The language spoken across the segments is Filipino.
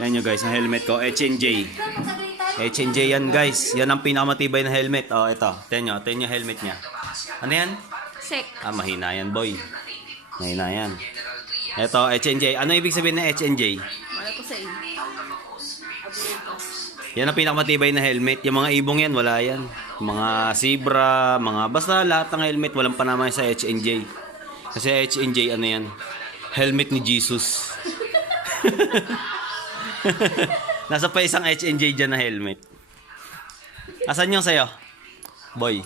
Yan nyo guys, ang helmet ko, H&J. H&J yan guys. Yan ang pinakamatibay na helmet. Oh, ito. Tingnan nyo helmet niya. Ano yan? Check. Mahina yan boy. Mahina yan. Ito, H&J. Ano ibig sabihin ng H&J? Wala ko sa inyo. Yan ang pinakamatibay na helmet. Yung mga ibong yan, wala yan. Mga zebra, mga basta lahat ng helmet, walang panamay sa H&J. Kasi H&J, ano yan? Helmet ni Jesus. Nasa pa isang H&J dyan na helmet. Asan yung sayo? Boy.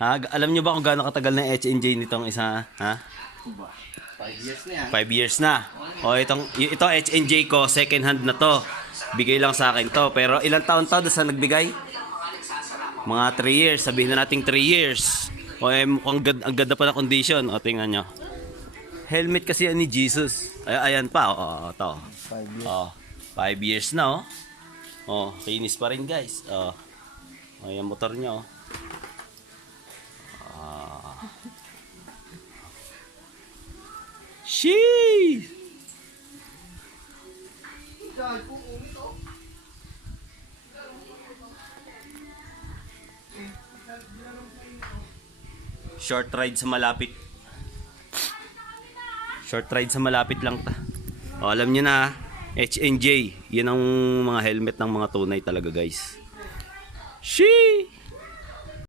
Ha? Alam nyo ba kung gaano katagal na H&J nitong isa? Ha? 5 years na yan. 5 years na. O, ito H&J ko, second hand na to. Bigay lang sa akin to. Pero ilang taon to sa nagbigay? Mga 3 years. Sabihin na natin 3 years. O, ang ganda pa na condition. O, tingnan nyo. Helmet kasi yan ni Jesus. Ayan pa. O, ito. 5 years. O, 5 years na, oh. Oh, kinis pa rin, guys. Oh. Oh, yung motor niya, oh. Sheesh! Short ride sa malapit. Short ride sa malapit lang ta. Oh, alam niyo na, H&J. Yan ang mga helmet ng mga tunay talaga, guys. Sheesh!